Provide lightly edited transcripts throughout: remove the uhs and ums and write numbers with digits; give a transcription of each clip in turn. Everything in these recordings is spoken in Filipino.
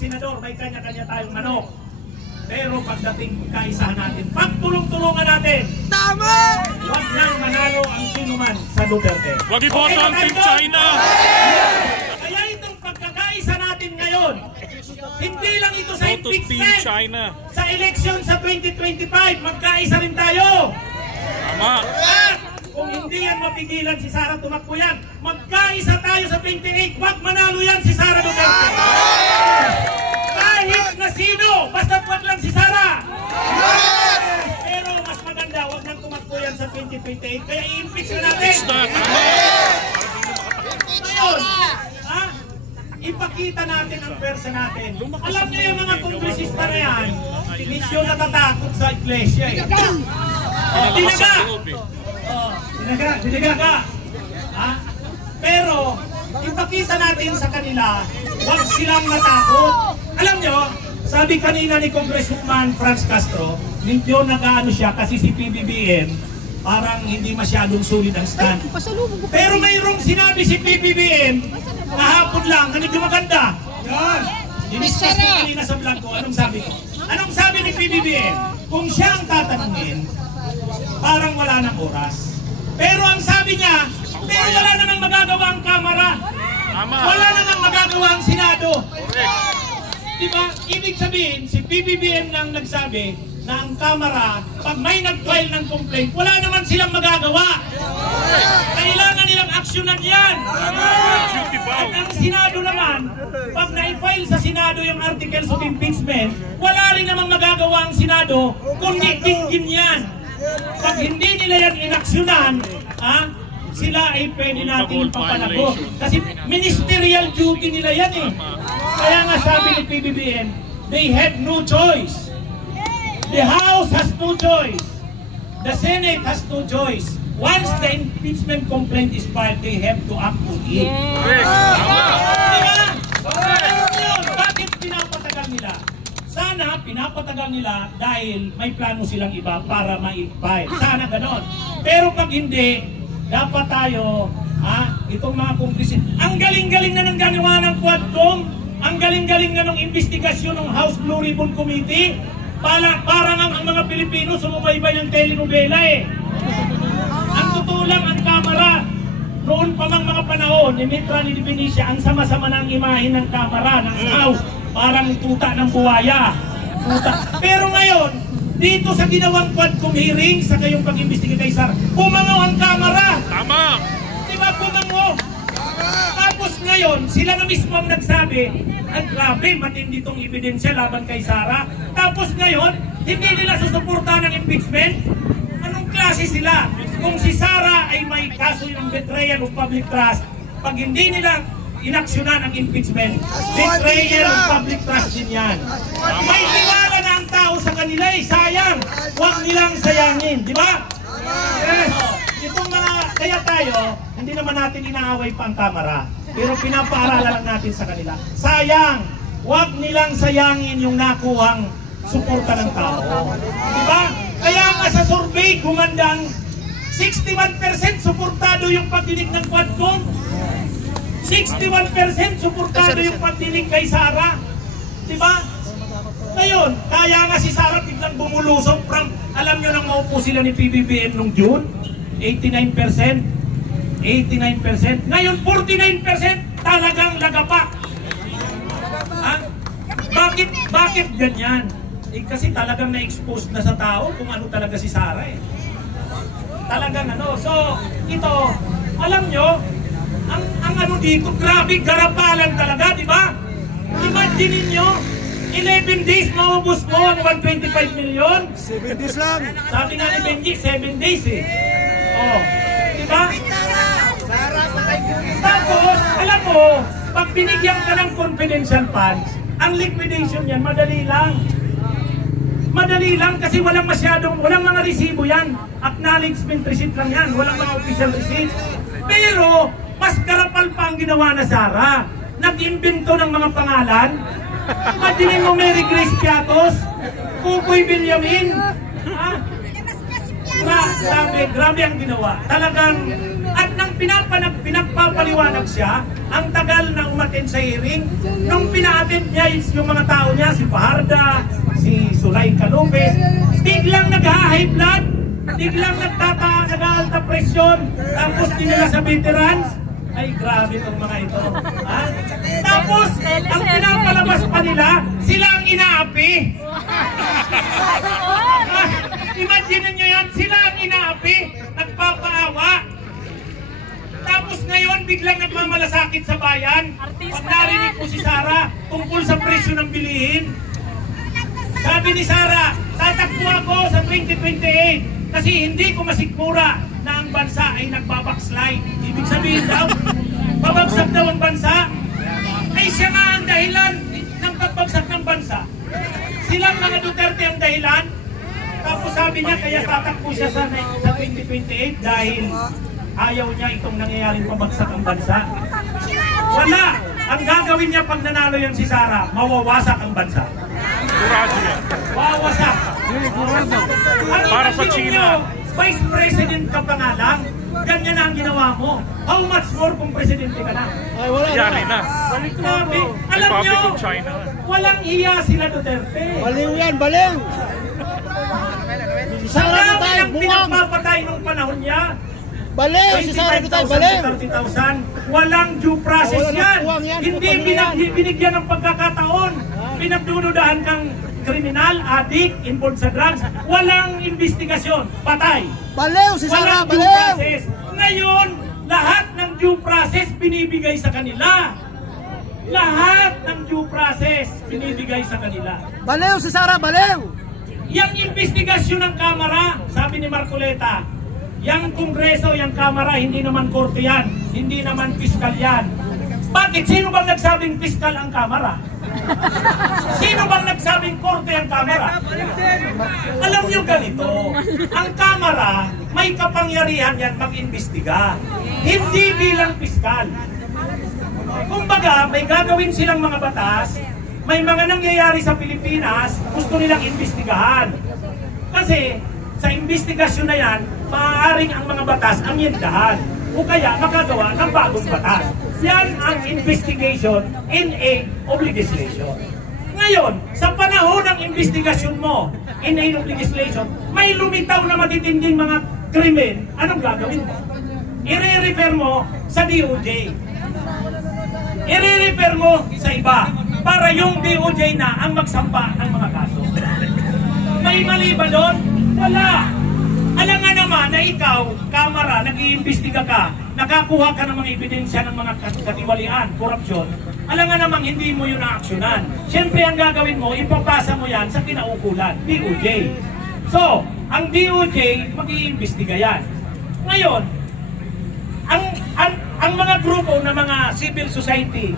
senador, may kanya-kanya tayong manok. Pero pagdating kaisahan natin, pagtulong-tulungan natin. Tama! Huwag nang manalo ang sinuman sa Duterte. Huwag iboto ang Team China! Kaya itong pagkakaisa natin ngayon, hindi lang ito sa Vote to Team impeachment. China. Sa eleksyon sa 2025, magkaisa rin tayo. Tama. At kung hindi yan mapigilan si Sara tumakbo yan, magkaisa tayo sa 28, huwag manalo yan si Sara Duterte. Kahit na sino, basta wag lang si Sara. Pero mas maganda, wag nang tumakbo yan sa 2028, kaya i-impeach na natin. Ngayon, ipakita natin ang pwersa natin. Alam niyo yung mga kongresista na yan, hindi siya natatakot sa iglesia eh. Dinaga. Pero, ipakita natin sa kanila, huwag silang matakot. Alam nyo, sabi kanina ni Congresswoman Franz Castro, medyo nag-ano siya kasi si PBBM, parang hindi masyadong sulit ang stand. Pero mayroong sinabi si PBBM, kahapon lang, na medyo maganda. Yan. Diniscuss ko kanina sa vlog ko, anong sabi ko? Anong sabi ni PBBM? Kung siya ang tatanungin, parang wala ng oras. Pero ang sabi niya, pero wala namang magagawa ang Kamara. Wala namang magagawa ang Senado. Diba? Ibig sabihin, si PBBM nang nagsabi na ang Kamara, pag may nag-file ng complaint, wala naman silang magagawa. Kailangan nilang aksyonan yan. At ang Senado naman, pag na-file sa Senado yung articles of impeachment, wala rin namang magagawa ang Senado kundi tingin yan. Pag hindi nila yan inaksyonan, sila ay pwede natin papanagot. Kasi ministerial duty nila yan eh. Kaya nga sabi ni PBBM, they have no choice. The House has no choice. The Senate has no choice. Once the impeachment complaint is filed, they have to act on it. Bakit pinapatagal nila? Sana pinapatagal nila dahil may plano silang iba para ma-file. Sana ganon. Pero pag hindi, dapat tayo, itong mga kongresista, ang galing-galing na ng ganawa ng Quadcom, ang galing-galing na ng investigasyon ng House Blue Ribbon Committee, parang ang mga Pilipino sumubaybay ng telenovela eh. Ang totoo lang, ang Kamara, noon pa mang mga panahon, ni Mitra ni Benicia, ang sama-sama ng imahe ng Kamara, ng House, parang tuta ng buwaya. Pero ngayon, dito sa ginawang Quadcom hearing, sa kayong pag-imbestiga kay Sara, bumangaw ang Kamara. Tama! Diba bumangaw? Tapos ngayon, sila na mismo ang nagsabi, at grabe, matindi itong ebidensya laban kay Sara. Tapos ngayon, hindi nila susuportahan ng impeachment? Anong klase sila? Kung si Sara ay may kaso yung betrayal of public trust, pag hindi nila inaksyonan ang impeachment, betrayal of public trust din yan. May tiwala na ang tao sa kanila eh, sayang. Huwag nilang sayangin, di ba? Yes. Itong mga, kaya tayo, hindi naman natin inaaway pa ang Kamara, pero pinapaaralan lang natin sa kanila. Sayang, huwag nilang sayangin yung nakuhang suporta ng tao. Di ba? Kaya nga sa survey, gumandang 61% suportado yung pagdinig ng Quadcom. 61% suportado yung pagdinig kay Sara. Diba? Ngayon, kaya nga si Sara biglang bumulusok from, alam nyo nang maupo sila ni PBBM nung June, 89%. Ngayon, 49% talagang lagapak. Bakit ganyan? Kasi talagang na-expose na sa tao kung ano talaga si Sara eh. Talagang ano. So, ito, alam nyo, ang ano dito, grabe, garapalan talaga, di ba? Imagine niyo 11 days maubos mo ang 125 million. 7 days lang. Sabi nga ni Benji, 7 days eh. Oh, di ba? Tapos, alam mo, pag binigyan ka ng confidential funds, ang liquidation yan, madali lang. Madali lang kasi walang mga resibo yan. Acknowledgement receipt lang yan, walang mga official receipt. Pero, mas karapal pa ang ginawa na Sara. Nag-imbento ng mga pangalan. Imagine mo Mary Grace Piatos, Kukoy Benjamin. Grabe ang ginawa. Talagang, at nang pinagpapaliwanag siya, ang tagal na umattend sa hearing. Nung pina-attend niya yung mga tao niya, si Fajarda, si Zulaika Lopez, biglang nag-high blood, biglang nag-alta presyon, tapos dinala sa veterans. Ay, grabe itong mga ito. Ha? Tapos, ang pinapalabas pa nila, sila ang inaapi. Imagine nyo yan, sila ang inaapi, nagpapaawa. Tapos ngayon, biglang nagmamalasakit sa bayan. Pag narinig po si Sara tungkol sa presyo ng bilihin. Sabi ni Sara, tatakbo ako sa 2028 kasi hindi ko masikmura na ang bansa ay nagbabackslide. Ibig sabihin daw, babagsak daw ang bansa. Ay siya nga ang dahilan ng pagbagsak ng bansa. Silang mga Duterte ang dahilan. Tapos sabi niya, kaya tatakbo siya sa 2028 dahil ayaw niya itong nangyayaring pabagsak ang bansa. Wala! Ang gagawin niya pag nanalo yan si Sara, mawawasak ang bansa. Sigurado yan. Mawawasak. Para sa China. Vice President ka pa nga lang, ganyan na ang ginawa mo. How much more kung presidente ka na? Ay, wala. Yari na. Grabe. Alam nyo, Republic of China. walang iya sila Duterte. Baliw yan, baliw! Sa dami ng pinagpapatay nung panahon niya, Baliw! Si Sara Duterte, baliw! 30,000, walang due process Wala yan. ng puwang yan, Hindi putang yan. binigyan ng pagkakataon. Pinagdududahan kang kriminal, addict, involved sa drugs. Walang investigasyon. Patay. Baliw! Si Sara, Walang due baliw! process. Ngayon, lahat ng due process binibigay sa kanila. Lahat ng due process binibigay sa kanila. Baliw! Si Sara, baliw! Yang investigasyon ng Kamara, sabi ni Marcoleta, yang Kongreso, yang Kamara, hindi naman korte yan, hindi naman piskal yan. Bakit? Sino bang nagsabing piskal ang Kamara? Sino bang nagsabing korte ang Kamara? Alam niyo ganito, ang Kamara, may kapangyarihan yan mag-imbestiga, hindi bilang piskal. Kumbaga, may gagawin silang mga batas, may mga nangyayari sa Pilipinas, gusto nilang imbestigahan. Kasi sa investigasyon na yan, maaaring ang mga batas ang yendahan o kaya makagawa ng bagong batas. Yan ang investigation in aid of legislation. Ngayon, sa panahon ng investigasyon mo in aid of legislation, may lumitaw na matitinding mga krimen, anong gagawin mo? I-refer mo sa DOJ. I-refer mo sa iba para yung DOJ na ang magsampa ng mga kaso. May mali ba doon? Wala. Alam nga naman na ikaw, Kamara, nag-iimbestiga ka, nakakuha ka ng mga ebidensya ng mga katiwalian, korupsyon, alam nga naman hindi mo yun na-aksyonan. Siyempre ang gagawin mo, ipapasa mo yan sa kinaukulan, DOJ. So, ang DOJ, mag-iimbestiga yan. Ngayon, ang mga grupo na mga civil society,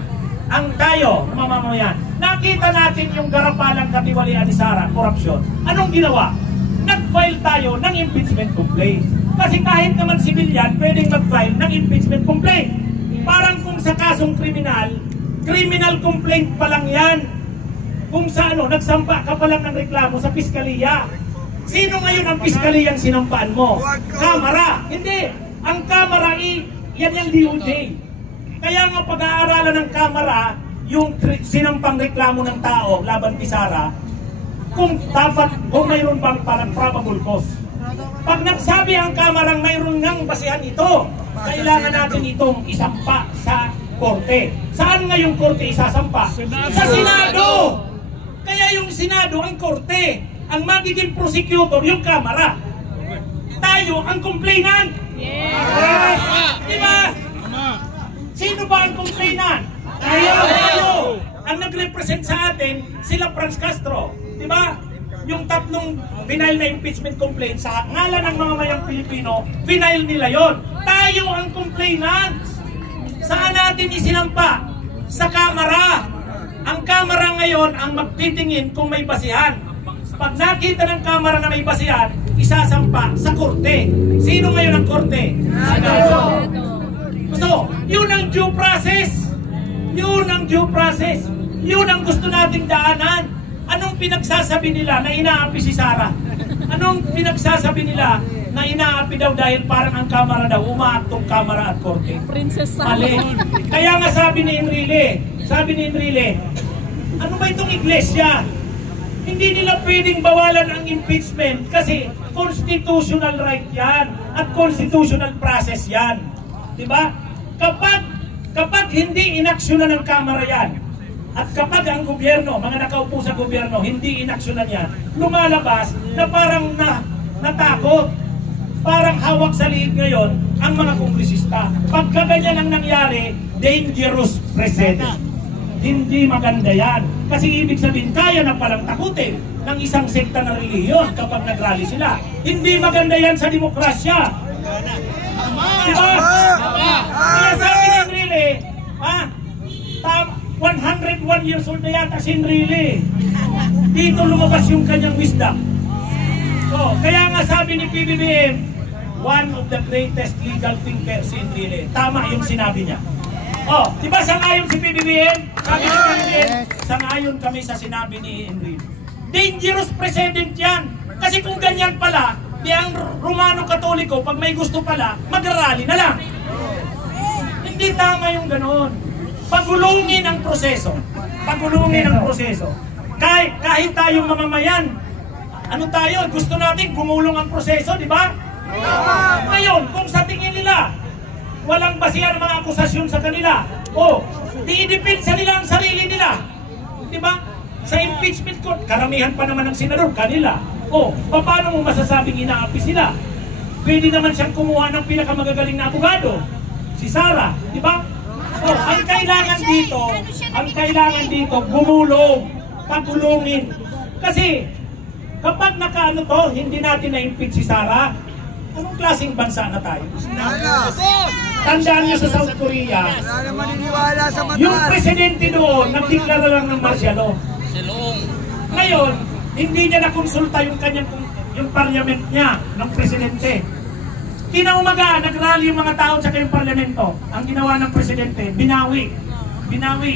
ang tayo, mamamayan, nakita natin yung garapalang katiwalian ni Sara, korupsyon. Anong ginawa? Nag-file tayo ng impeachment complaint. Kasi kahit naman civilian, pwedeng mag-file ng impeachment complaint. Parang kung sa kasong criminal complaint pa lang yan. Kung sa nagsampa ka pa lang ng reklamo sa piskaliya. Sino ngayon ang piskaliyang sinampaan mo? Kamara. Hindi. Ang Kamara, yan yung DOJ. Kaya nga pag-aaralan ng Kamara, yung sinampang reklamo ng tao laban kay Sara, kung mayroon bang parang probable cause. Pag nagsabi ang Kamarang mayroon ngang basihan ito, kailangan natin itong isampa sa korte. Saan nga yung korte isasampa? Sa Senado! Kaya yung Senado ang korte. Ang magiging prosecutor yung Kamara. Tayo ang complainant. Diba? Sino ba ang complainant? Tayo! Ang nag-represent sa atin, sila Franz Castro. Diba? Yung tatlong final na impeachment complaint sa ngalan ng mga mayang Pilipino, final nila yon. Tayo ang complainant. Saan natin isinampa? Sa Kamara. Ang Kamara ngayon ang magtitingin kung may basihan. Pag nakita ng Kamara na may basihan, isasampa sa korte. Sino ngayon ang korte? Senado. So, yun ang due process. Yun ang due process. Yun ang gusto nating daanan. Anong pinagsasabi nila na inaapi si Sara? Anong pinagsasabi nila na inaapi daw dahil parang ang kamera daw, umaatong kamera at korte. Princess Mali. Salomon. Kaya nga sabi ni Enrile, ano ba itong iglesia? Hindi nila pwedeng bawalan ang impeachment kasi constitutional right yan at constitutional process yan. Diba? Kapag hindi inaksyonan ng kamera yan, at kapag ang gobyerno, mga nakaupo sa gobyerno, hindi inaksyonan yan, lumalabas na parang natakot. Parang hawak sa liig ngayon ang mga kongresista. Pagka ganyan ang nangyari, dangerous precedent. Hindi maganda yan. Kasi ibig sabihin, kaya na palang takutin ng isang sekta na reliyon kapag nagrally sila. Hindi maganda yan sa demokrasya. Diba? Kaya sabi ni Enrile, 101 years old na yata si Enrile. Dito lumabas yung kanyang wisdom. So, kaya nga sabi ni PBBM, one of the greatest legal thinkers si Enrile. Tama yung sinabi niya. Oh, di ba sangayon si PBBM? Sabi ni PBBM, sangayon kami sa sinabi ni Enrile. Dangerous precedent yan. Kasi kung ganyan pala, di ang Romano Katoliko, pag may gusto pala, mag-rally na lang. Hindi tama yung ganoon. Pagulungin ang proseso. Pagulungin ang proseso. Kahit tayong mamamayan, ano tayo? Gusto natin gumulong ang proseso, di ba? Ngayon, kung sa tingin nila, walang basihan ng mga akusasyon sa kanila, diidipinsa nila ang sarili nila. Di ba? Sa impeachment court, karamihan pa naman ng senador, kanila. Paano mo masasabing inaapi sila? Pwede naman siyang kumuha ng pinakamagagaling na abogado, si Sara, di ba? Ang kailangan dito, gumulong, pagulungin. Kasi, kapag nakaano to, hindi natin na-impeach si Sara, anong klaseng bansa na tayo? Tandaan niyo sa South Korea, yung presidente doon, nagdeklara lang ng martial law. Ngayon, hindi niya nakonsulta yung parliament niya, ng presidente. Kinaumaga, nagrally yung mga tao sa kayong parlamento. Ang ginawa ng presidente, binawi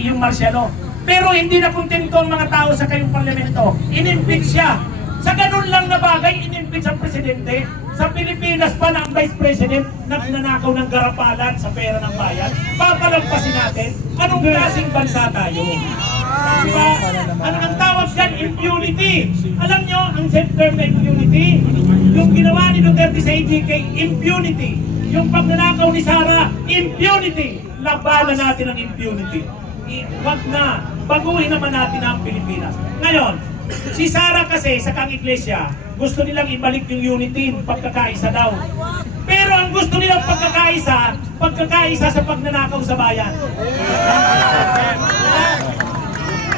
yung martial law. Pero hindi na kontento ang mga tao sa kayong parlamento. In-impeach siya. Sa ganun lang na bagay, in-impeach ang presidente. Sa Pilipinas pa na ang vice president nagnanakaw ng garapalan sa pera ng bayan. Papalampasin natin, anong klaseng bansa tayo? Diba? Ang tawag dyan, impunity. Alam nyo, ang term na impunity, yung ginawa ni Duterte sa AGK, impunity. Yung pagnanakaw ni Sara, impunity. Labanan natin ang impunity. Wag na, baguhin naman natin ang Pilipinas. Ngayon, si Sara kasi sa kang iglesia, gusto nilang ibalik yung unity, pagkakaisa daw. Pero ang gusto nilang pagkakaisa sa pagnanakaw sa bayan.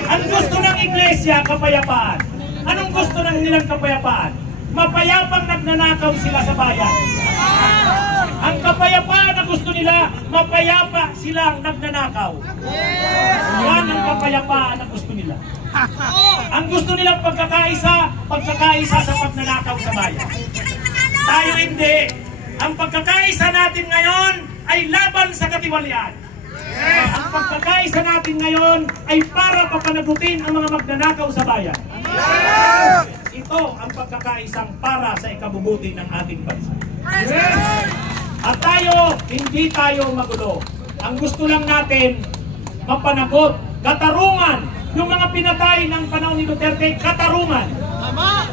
Ang gusto ng iglesia, kapayapaan. Anong gusto ng nilang kapayapaan? Mapayapang nagnanakaw sila sa bayan. Ang kapayapaan na gusto nila, mapayapa silang nagnanakaw. Yan ang kapayapaan na gusto nila. Ang gusto nilang pagkakaisa sa pagnanakaw sa bayan. Tayo hindi. Ang pagkakaisa natin ngayon ay laban sa katiwalian. Ang pagkakaisa natin ngayon ay para papanagutin ang mga magnanakaw sa bayan. Ito ang pagkakaisang para sa ikabubuti ng ating bansa. At tayo, hindi tayo magulo. Ang gusto lang natin, mapanagot, katarungan. Yung mga pinatay ng panahon ni Duterte, katarungan.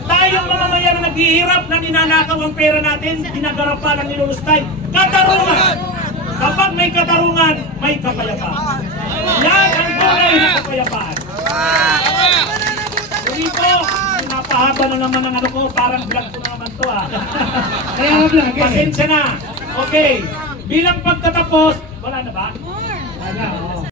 Tayong mamamayan na naghihirap na ninanakaw ang pera natin, ginagarapalang nilulustay, katarungan. Kapag may katarungan, may kapayapaan. Yan ang tunay na kapayapaan. Dito, napahaba na naman ang ano ko, parang vlog ko na naman to Pasensya na. Okay, bilang pagtatapos, wala na ba? Wala.